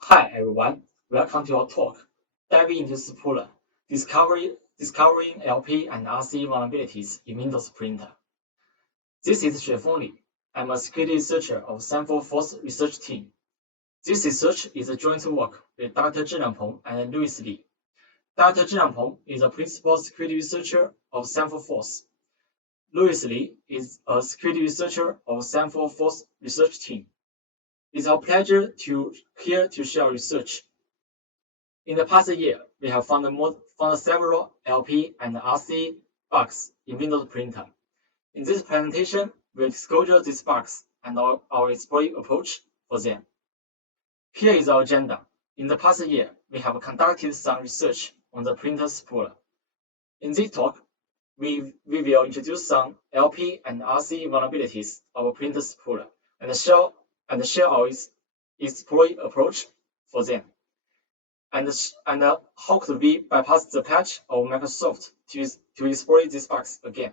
Hi everyone, welcome to our talk, diving into Spooler, discovering LP and RCE vulnerabilities in Windows Printer. This is XueFeng. I'm a security researcher of Stanford Force Research Team. This research is a joint work with Dr. Zhiniang Peng and Louis Li. Dr. Zhiniang Peng is a principal security researcher of Stanford Force. Louis Li is a security researcher of Stanford Force Research Team. It's our pleasure to share research. In the past year, we have found several LP and RCE bugs in Windows Printer. In this presentation, we'll disclose these bugs and our exploit approach for them. Here is our agenda. In the past year, we have conducted some research on the Printer Spooler. In this talk, we will introduce some LP and RCE vulnerabilities of Printer Spooler and share our exploit approach for them. And how could we bypass the patch of Microsoft to exploit these bugs again?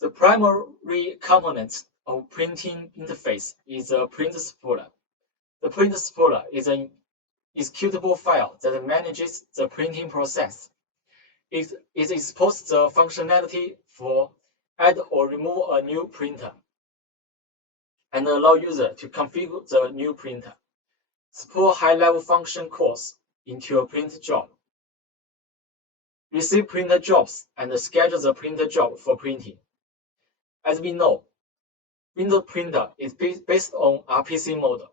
The primary component of printing interface is the Printer Spooler. The Printer Spooler is an executable file that manages the printing process. It exposes the functionality for add or remove a new printer and allow user to configure the new printer. Support high-level function calls into a print job. Receive printer jobs and schedule the printer job for printing. As we know, Windows Printer is based on RPC model.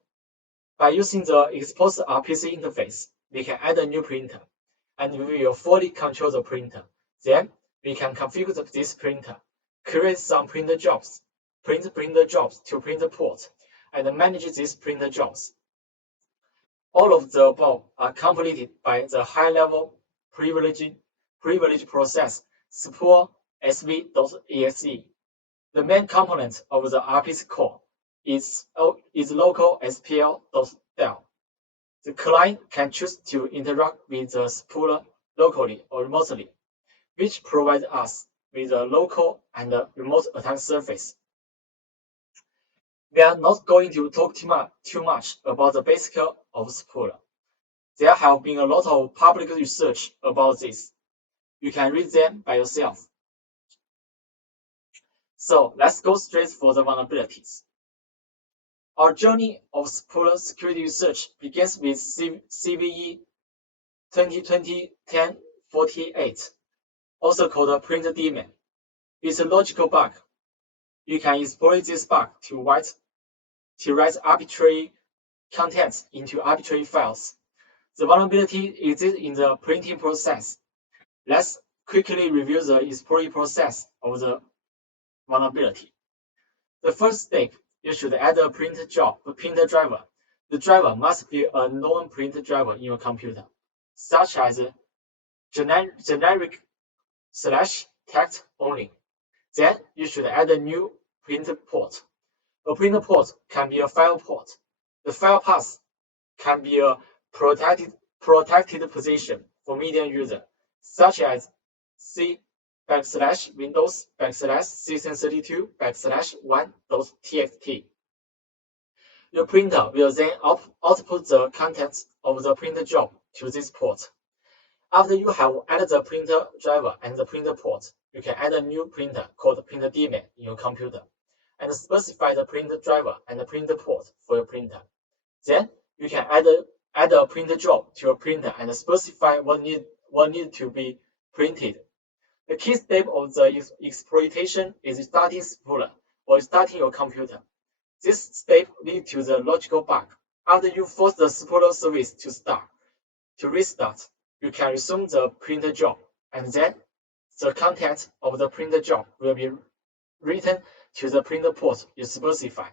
By using the exposed RPC interface, we can add a new printer, and we will fully control the printer. Then, we can configure this printer, create some printer jobs, print printer jobs to printer port, and manage these printer jobs. All of the above are completed by the high-level privilege process support sv.exe. The main component of the RPC core is local spl.del. The client can choose to interact with the spooler locally or remotely, which provides us with a local and a remote attack surface. We are not going to talk too much about the basics of Spooler. There have been a lot of public research about this. You can read them by yourself. So let's go straight for the vulnerabilities. Our journey of Spooler security research begins with CVE 2020-1048, also called PrintNightmare. It's a logical bug. You can exploit this bug to write arbitrary contents into arbitrary files. The vulnerability exists in the printing process. Let's quickly review the exploit process of the vulnerability. The first step, you should add a printer driver. The driver must be a known printer driver in your computer, such as generic /text only. Then you should add a new printer port. A printer port can be a file port. The file path can be a protected position for medium user, such as c/windows/system32/1.txt. Your printer will then output the contents of the printer job to this port. After you have added the printer driver and the printer port, you can add a new printer called PrintNightmare in your computer and specify the printer driver and the printer port for your printer. Then you can add a printer job to your printer and specify what need to be printed. The key step of the exploitation is starting Spooler or starting your computer. This step leads to the logical bug. After you force the Spooler service to restart, you can resume the printer job, and then the content of the printer job will be written to the printer port you specify.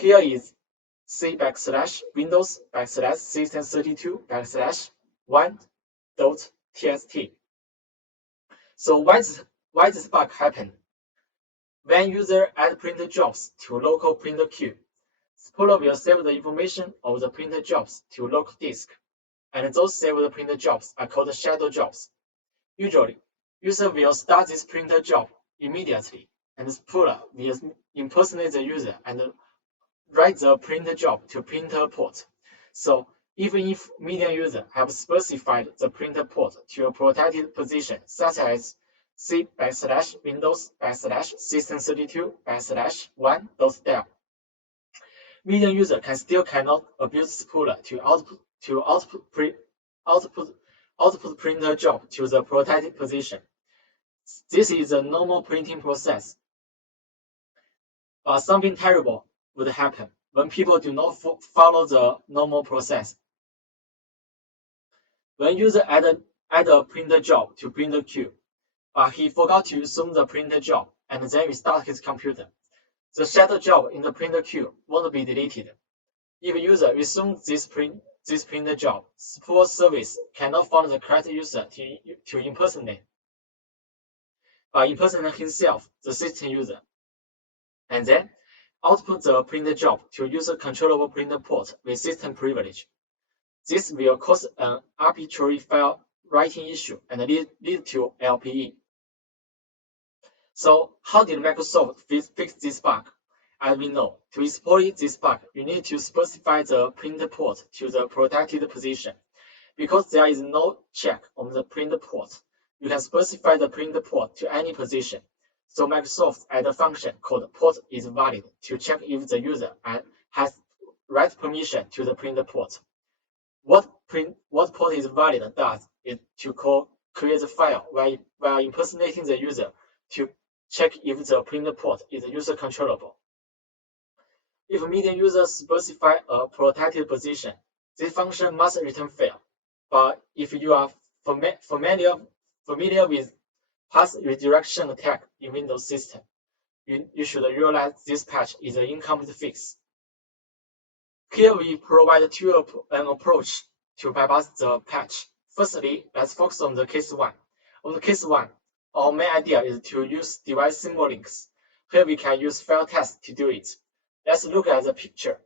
Here is c/windows/system32/1.txt. So why this bug happen? When user add printer jobs to local printer queue, Spooler will save the information of the printer jobs to local disk, and those saved printer jobs are called shadow jobs. Usually, user will start this printer job immediately, and Spooler will impersonate the user and write the printer job to printer port. So even if medium user have specified the printer port to a protected position, such as C/Windows/System32/1.del, medium user cannot abuse spooler to output printer job to the protected position. This is a normal printing process. But something terrible would happen when people do not follow the normal process. When user add a printer job to printer queue, but he forgot to resume the printer job and then restart his computer, the shadow job in the printer queue won't be deleted. If user resumes this printer job, support service cannot find the correct user to impersonate, but impersonate himself, the system user, and then output the printer job to user controllable printer port with system privilege. This will cause an arbitrary file writing issue and lead to LPE. So how did Microsoft fix this bug? As we know, to exploit this bug, you need to specify the printer port to the protected position. Because there is no check on the printer port, you can specify the printer port to any position. So Microsoft added a function called port is valid to check if the user has write permission to the printer port. What port is valid does is to create a file while impersonating the user to check if the printer port is user controllable. If a medium user specify a protected position, this function must return fail. But if you are familiar with path redirection attack in Windows system, you should realize this patch is an incomplete fix. Here we provide an approach to bypass the patch. Firstly, let's focus on the case 1. On the case 1, our main idea is to use device symbol links. Here we can use file test to do it. Let's look at the picture.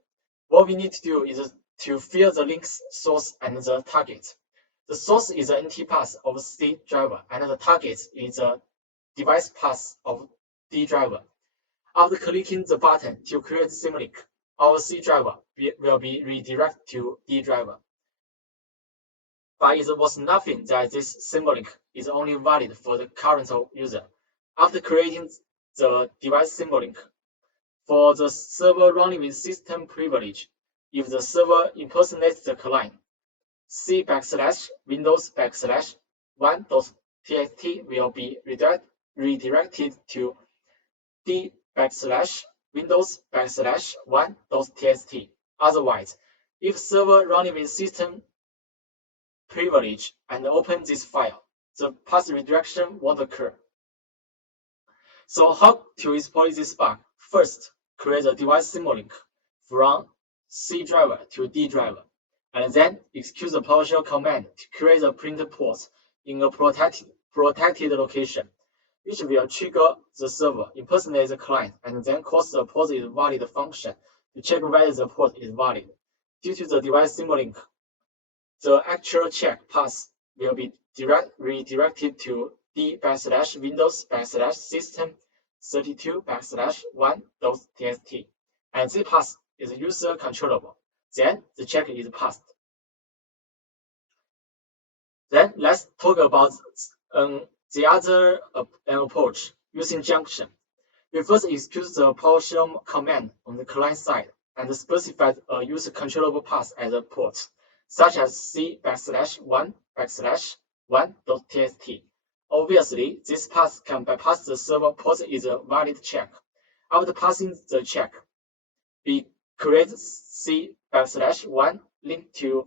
What we need to do is to fill the link's source and the target. The source is the NT path of C driver, and the target is the device path of D driver. After clicking the button to create symlink, our C driver will be redirected to D driver. But it was nothing that this symlink is only valid for the current user. After creating the device symlink, for the server running with system privilege, if the server impersonates the client, C/Windows/1.txt will be redirected to D/Windows/1.txt. Otherwise, if server running with system privilege and open this file, the path redirection won't occur. So how to exploit this bug? First, create a device symbol link from C driver to D driver, and then execute the PowerShell command to create a printer port in a protected location, which will trigger the server, impersonate the client, and then cause the port is valid function to check whether the port is valid. Due to the device symbol link, the actual check path will be redirected to D/System32/1.txt, and this path is user controllable. Then the check is passed. Then let's talk about the other approach using junction. We first execute the PowerShell command on the client side and specify a user controllable path as a port, such as C/1/1.txt. Obviously, this path can bypass the server port is a valid check. After passing the check, we create C/1 linked to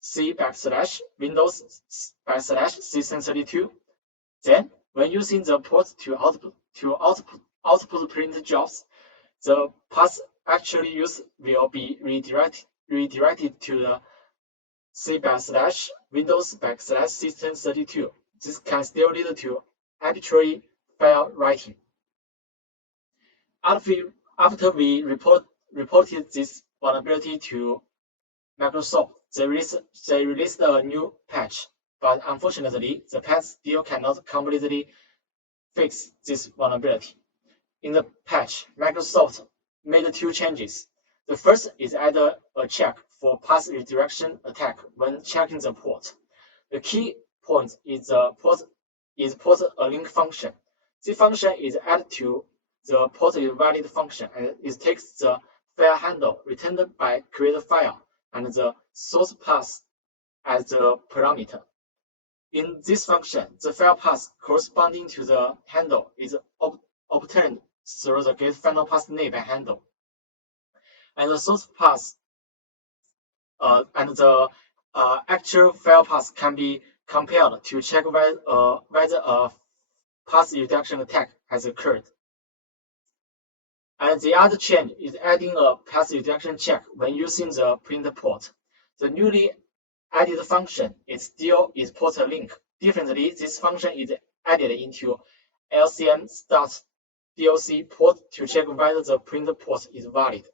C/Windows/System32. Then, when using the port to output printer jobs, the path actually used will be redirected to the C/Windows/System32. This can still lead to arbitrary file writing. After we reported this vulnerability to Microsoft, they released a new patch, but unfortunately, the patch still cannot completely fix this vulnerability. In the patch, Microsoft made 2 changes. The first is add a check for path redirection attack when checking the port. The key point is port a link function. This function is added to the port valid function, and it takes the file handle returned by create file and the source path as the parameter. In this function, the file path corresponding to the handle is obtained through the get final path name by handle, and the source path and the actual file path can be compared to check whether a path reduction attack has occurred. And the other change is adding a path reduction check when using the printer port. The newly added function is still port a link. Differently, this function is added into LCM start DOC port to check whether the printer port is valid.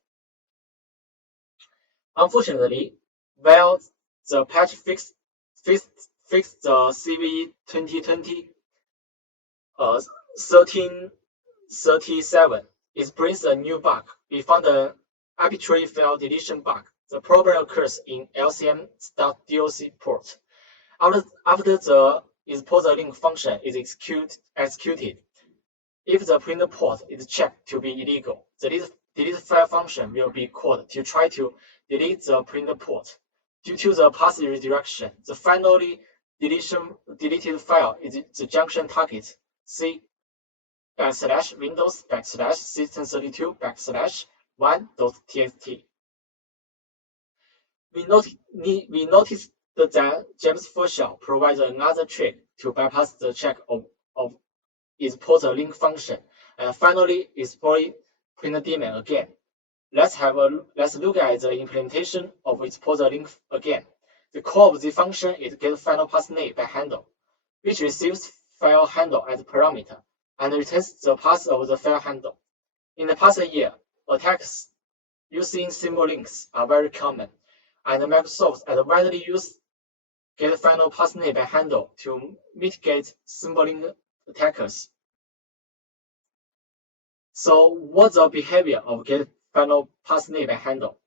Unfortunately, while the patch fixed the CVE 2020 1337, it brings a new bug. We found an arbitrary file deletion bug. The problem occurs in LCM start DOC port. After the import the link function is executed, if the printer port is checked to be illegal, the delete file function will be called to try to delete the printer port. Due to the path redirection, the finally deleted file is the junction target C/Windows /system32/1.txt. We noticed that James Forshaw provides another trick to bypass the check of export a link function and finally exploit PrintNightmare again. Let's look at the implementation of export a link again. The core of the function is get final path name by handle, which receives file handle as parameter and returns the path of the file handle. In the past year, attacks using symbol links are very common, and Microsoft has widely used get final path name by handle to mitigate symbol link attackers. So what's the behavior of get final path name by handle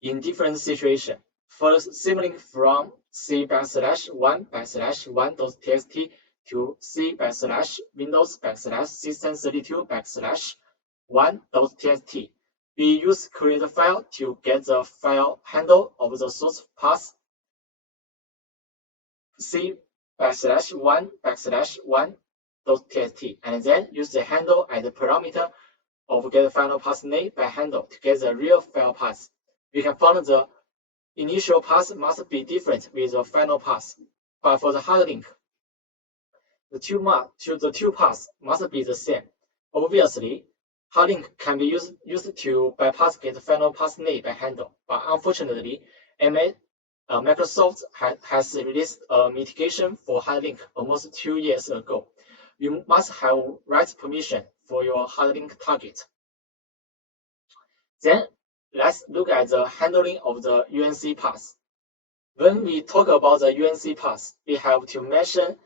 in different situations? First, symlink from C/1/1.txt to C/Windows /system32/1.txt. We use create file to get the file handle of the source path C/1/1.txt and then use the handle as the parameter of get final path name by handle to get the real file path. We can find the initial path must be different with the final path, but for the hard link, the two paths must be the same. Obviously, hard link can be used to bypass get final path name by handle, but unfortunately, Microsoft has released a mitigation for hard link almost 2 years ago. You must have write permission for your hard link target. Then, let's look at the handling of the UNC path. When we talk about the UNC path, we have to mention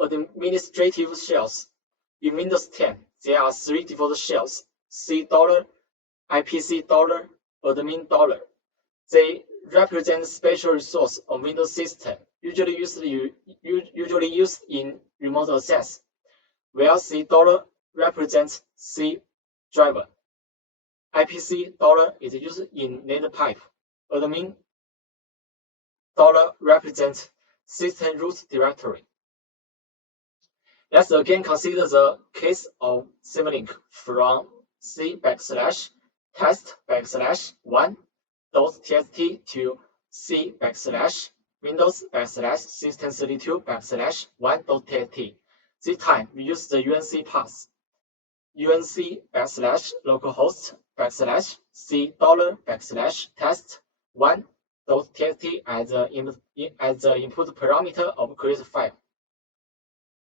administrative shells. In Windows 10, there are 3 default shells: C$, IPC$, admin$. They represent special resource on Windows system, usually used in remote access, where C$ represents C driver. IPC$ is used in NAND pipe. Admin$ represents system root directory. Let's again consider the case of symlink from C/test/1.txt to C/Windows /system32/1.txt. This time we use the UNC path. UNC/localhost /C$/test1.txt as the input parameter of create file.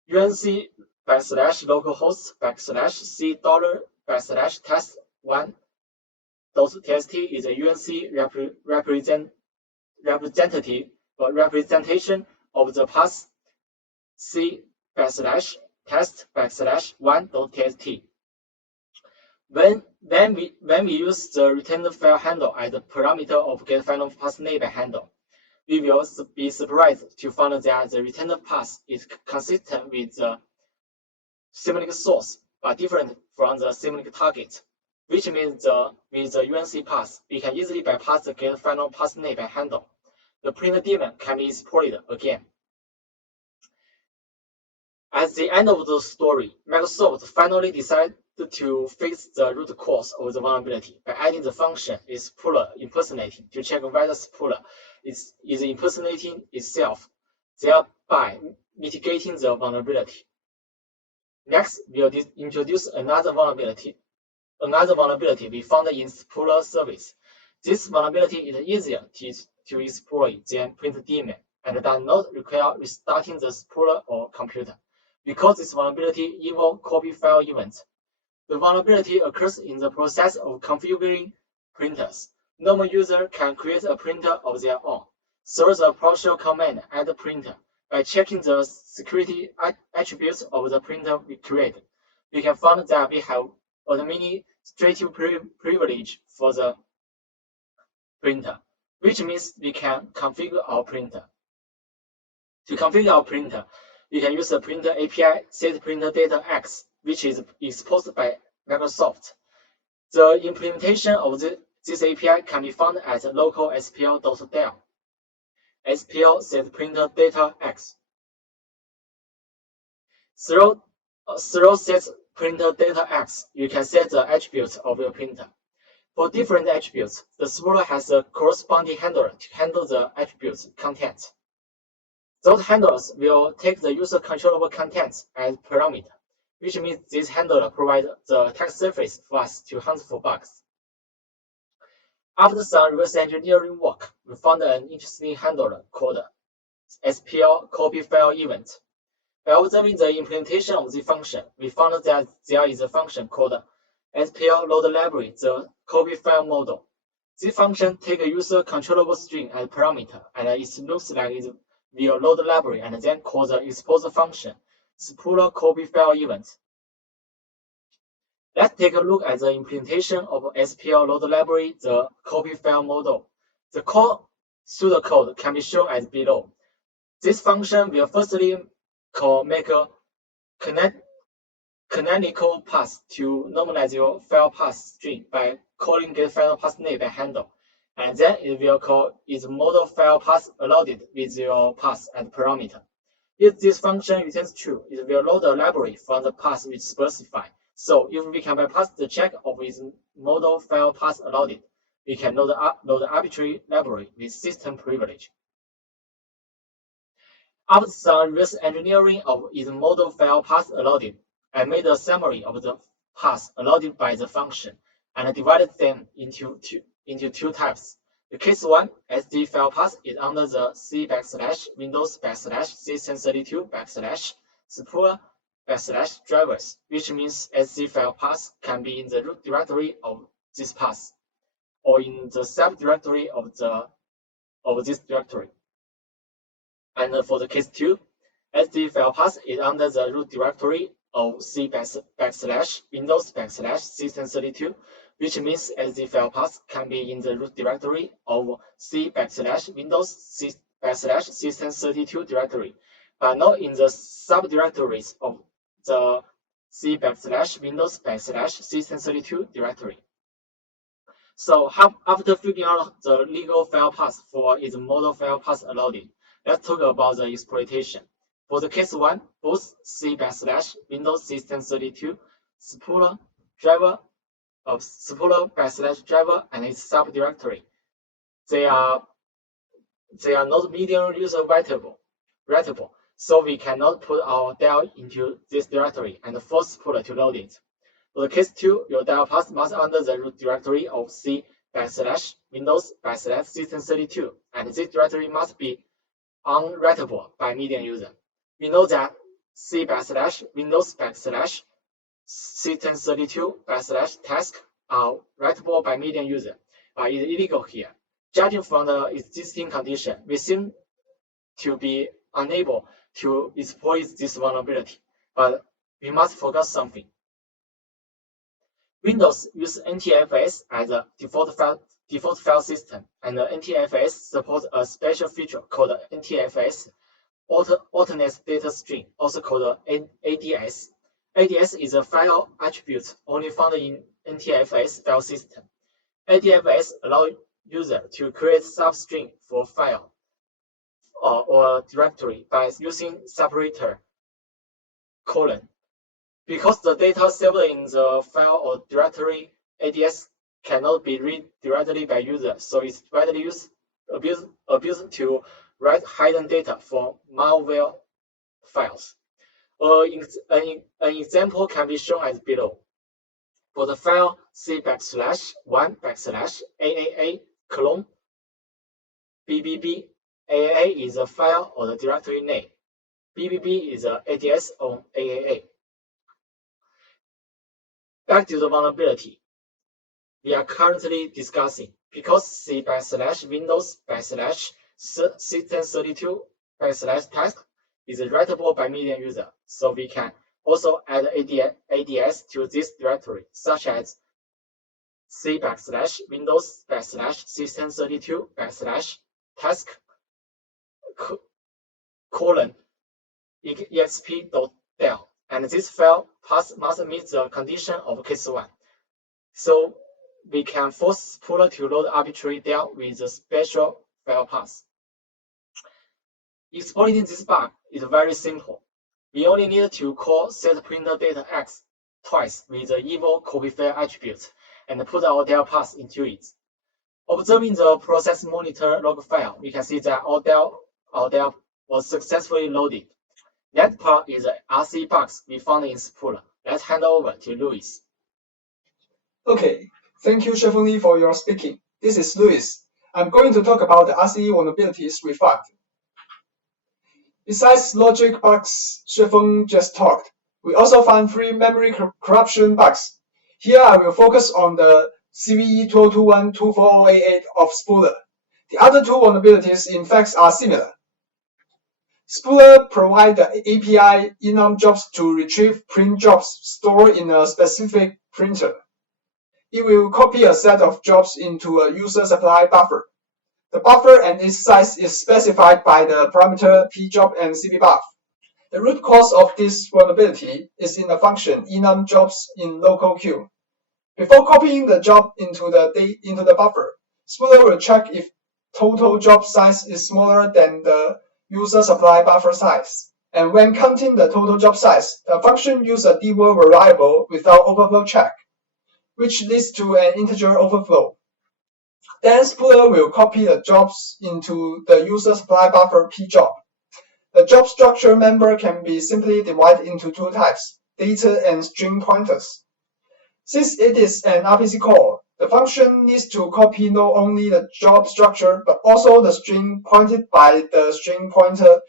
UNC/localhost /C$/test1.txt is a UNC representation of the path C/test/1.txt. When we use the returned file handle as the parameter of getFinalPathNeighbor handle, we will be surprised to find that the returned path is consistent with the symmetric source, but different from the symmetric target, which means with the UNC path, we can easily bypass the getFinalPathNeighbor handle. The print daemon can be exported again. At the end of the story, Microsoft finally decided to fix the root cause of the vulnerability by adding the function isSpooler impersonating to check whether Spooler is impersonating itself, thereby mitigating the vulnerability. Next, we'll introduce another vulnerability we found in Spooler service. This vulnerability is easier to exploit than PrintNightmare and does not require restarting the spooler or computer, because this vulnerability involves copy file events. The vulnerability occurs in the process of configuring printers. Normal user can create a printer of their own through the PowerShell command add printer. By checking the security attributes of the printer we created, we can find that we have administrative privilege for the printer, which means we can configure our printer. To configure our printer, we can use the printer API setPrinterDataX, which is exposed by Microsoft. The implementation of this API can be found at local spl.del. spl setPrinterDataX. Through setPrinterDataX, you can set the attributes of your printer. For different attributes, the spooler has a corresponding handler to handle the attributes content. Those handlers will take the user controllable contents as parameter, which means this handler provides the attack surface for us to hunt for bugs. After some reverse engineering work, we found an interesting handler called SPL copy file event. By observing the implementation of the function, we found that there is a function called SPL load library, the copy file model. This function takes a user controllable string as parameter, and it looks like it will load the library and then call the expose function, spooler copy file event. Let's take a look at the implementation of SPL load library, the copy file model. The pseudocode can be shown as below. This function will firstly make a canonical path to normalize your file path string by calling getFinalPathNeighbor handle, and then it will call its model file path allowed with your path as parameter. If this function returns true, it will load a library from the path we specify. So if we can bypass the check of its model file path allowed, we can load arbitrary library with system privilege. After some reverse engineering of its model file path allowed, I made a summary of the paths allowed by the function and divided them into two types. The case 1, SD file path, is under the C/Windows/System32/spooler/drivers, which means SD file path can be in the root directory of this path or in the subdirectory of this directory. And for the case 2, SD file path is under the root directory of C/Windows/System32, which means SD file path can be in the root directory of C/Windows/System32 directory, but not in the subdirectories of the C/Windows/System32 directory. So after figuring out the legal file path for its model file path allowed, let's talk about the exploitation. For the case 1, both C/Windows System32 spooler driver of spooler/driver and its subdirectory, they are not medium user writable, so we cannot put our del into this directory and force spooler to load it. For the case 2, your del path must under the root directory of C/Windows/System32, and this directory must be unwritable by medium user. We know that C/Windows/System32/task are writable by medium user, but it's illegal here. Judging from the existing condition, we seem to be unable to exploit this vulnerability, but we must forget something. Windows uses NTFS as a default file system, and NTFS supports a special feature called NTFS alternate data string, also called ADS. ADS is a file attribute only found in NTFS file system. ADFS allows user to create substring for file or directory by using separator : because the data saved in the file or directory, ADS cannot be read directly by user, so it's widely abused to write hidden data from malware files. An example can be shown as below. For the file c/1/AAA clone BBB, AAA is a file or the directory name. BBB is an ADS on AAA. Back to the vulnerability we are currently discussing. Because c/Windows/System32/task is writable by medium user, so we can also add ADS to this directory, such as c/Windows/System32/task : and this file must meet the condition of case 1. So we can force Spooler to load arbitrary del with a special file path. Exploiting this bug is very simple. We only need to call setPrinterDataX twice with the evil copy file attribute and put our del path into it. Observing the process monitor log file, we can see that our del was successfully loaded. That part is the RCE bugs we found in Spooler. Let's hand over to Louis. Okay, thank you, XueFeng, for your speaking. This is Louis. I'm going to talk about the RCE vulnerabilities we found. Besides logic bugs XueFeng just talked, we also found 3 memory corruption bugs. Here I will focus on the CVE 2021-24088 of Spooler. The other 2 vulnerabilities in fact are similar. Spooler provides the API enum jobs to retrieve print jobs stored in a specific printer. It will copy a set of jobs into a user supply buffer. The buffer and its size is specified by the parameter pjob and cpbuff. The root cause of this vulnerability is in the function enum jobs in local queue. Before copying the job into the buffer, Spooler will check if total job size is smaller than the user supply buffer size. And when counting the total job size, the function uses a dword variable without overflow check, which leads to an integer overflow. Then Spooler will copy the jobs into the user supply buffer pjob. The job structure member can be simply divided into 2 types, data and string pointers. Since it is an RPC call, the function needs to copy not only the job structure but also the string pointed by the string pointer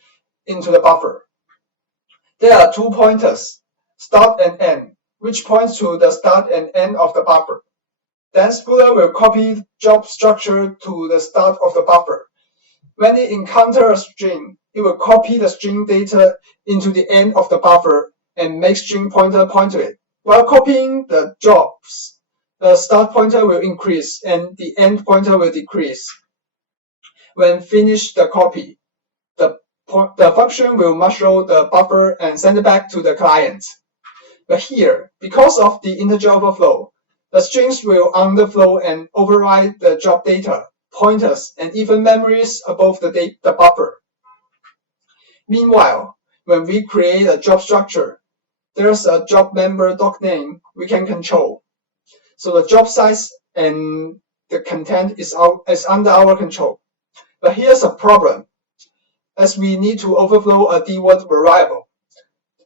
into the buffer. There are 2 pointers, start and end, which points to the start and end of the buffer. Then Spooler will copy job structure to the start of the buffer. When it encounters a string, it will copy the string data into the end of the buffer and make string pointer point to it. While copying the jobs, the start pointer will increase and the end pointer will decrease. When finished the copy, the function will mushroom the buffer and send it back to the client. But here, because of the integer overflow, the strings will underflow and override the job data, pointers, and even memories above the buffer. Meanwhile, when we create a job structure, there's a job member .name we can control. So the job size and the content is under our control. But here's a problem, as we need to overflow a dword variable.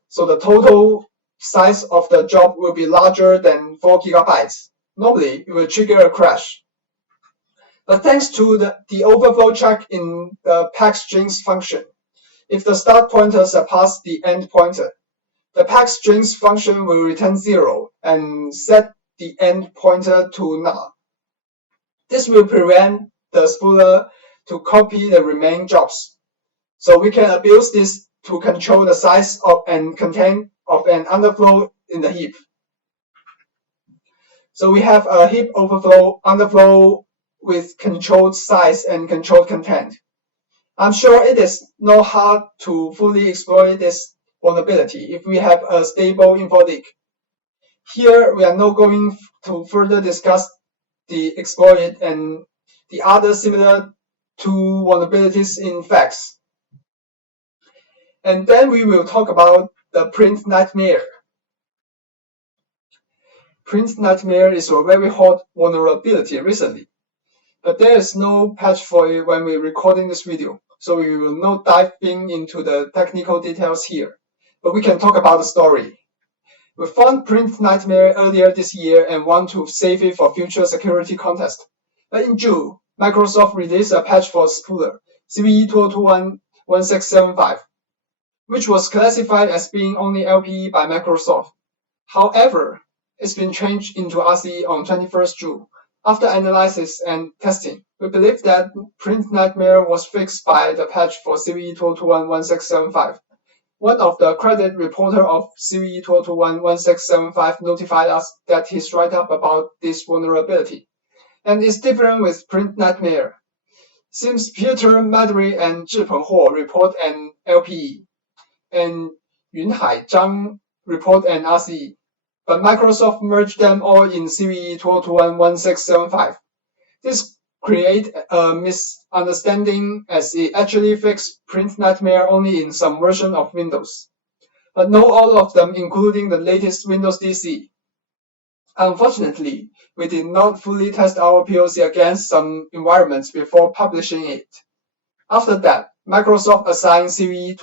So the total size of the job will be larger than 4 gigabytes. Normally, it will trigger a crash. But thanks to the overflow check in the packStrings function, if the start pointer surpasses the end pointer, the packStrings function will return 0 and set the end pointer to null. This will prevent the Spooler to copy the remaining jobs. So we can abuse this to control the size of and content of an underflow in the heap. So we have a heap overflow, underflow with controlled size and controlled content. I'm sure it is not hard to fully exploit this vulnerability if we have a stable info leak. Here, we are not going to further discuss the exploit and the other similar to vulnerabilities in facts. And then we will talk about the PrintNightmare. PrintNightmare is a very hot vulnerability recently, but there is no patch for it when we're recording this video, so we will not dive into the technical details here, but we can talk about the story. We found PrintNightmare earlier this year and want to save it for future security contest. But in June, Microsoft released a patch for Spooler, CVE 2021-1675, which was classified as being only LPE by Microsoft. However, it's been changed into RCE on 21st June. After analysis and testing, we believe that PrintNightmare was fixed by the patch for CVE 2021-1675. One of the credit reporter of CVE 2021-1675 notified us that he's write-up about this vulnerability, and it's different with PrintNightmare. Since Peter Madry and Zhipeng Huo report an LPE, and Yunhai Zhang report an RCE, but Microsoft merged them all in CVE 2021-1675. This creates a misunderstanding as it actually fixed PrintNightmare only in some version of Windows, but not all of them including the latest Windows DC. Unfortunately, we did not fully test our POC against some environments before publishing it. After that, Microsoft assigned CVE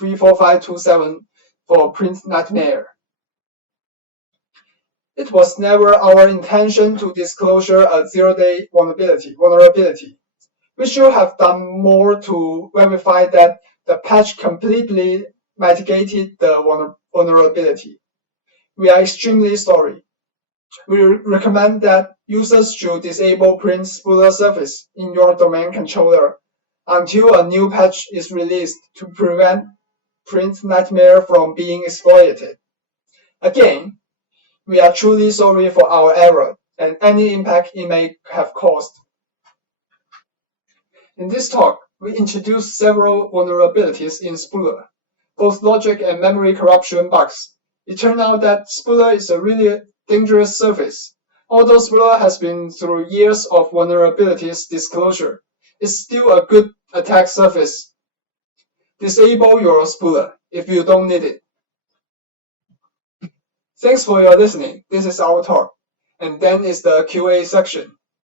2021-34527 for PrintNightmare. It was never our intention to disclose a zero-day vulnerability. We should have done more to verify that the patch completely mitigated the vulnerability. We are extremely sorry. We recommend that users should disable Print Spooler service in your domain controller until a new patch is released to prevent PrintNightmare from being exploited. Again, we are truly sorry for our error and any impact it may have caused. In this talk, we introduced several vulnerabilities in Spooler, both logic and memory corruption bugs. It turned out that Spooler is a really dangerous service. Although Spooler has been through years of vulnerabilities disclosure, it's still a good attack surface. Disable your Spooler if you don't need it. Thanks for your listening. This is our talk. And then is the QA section.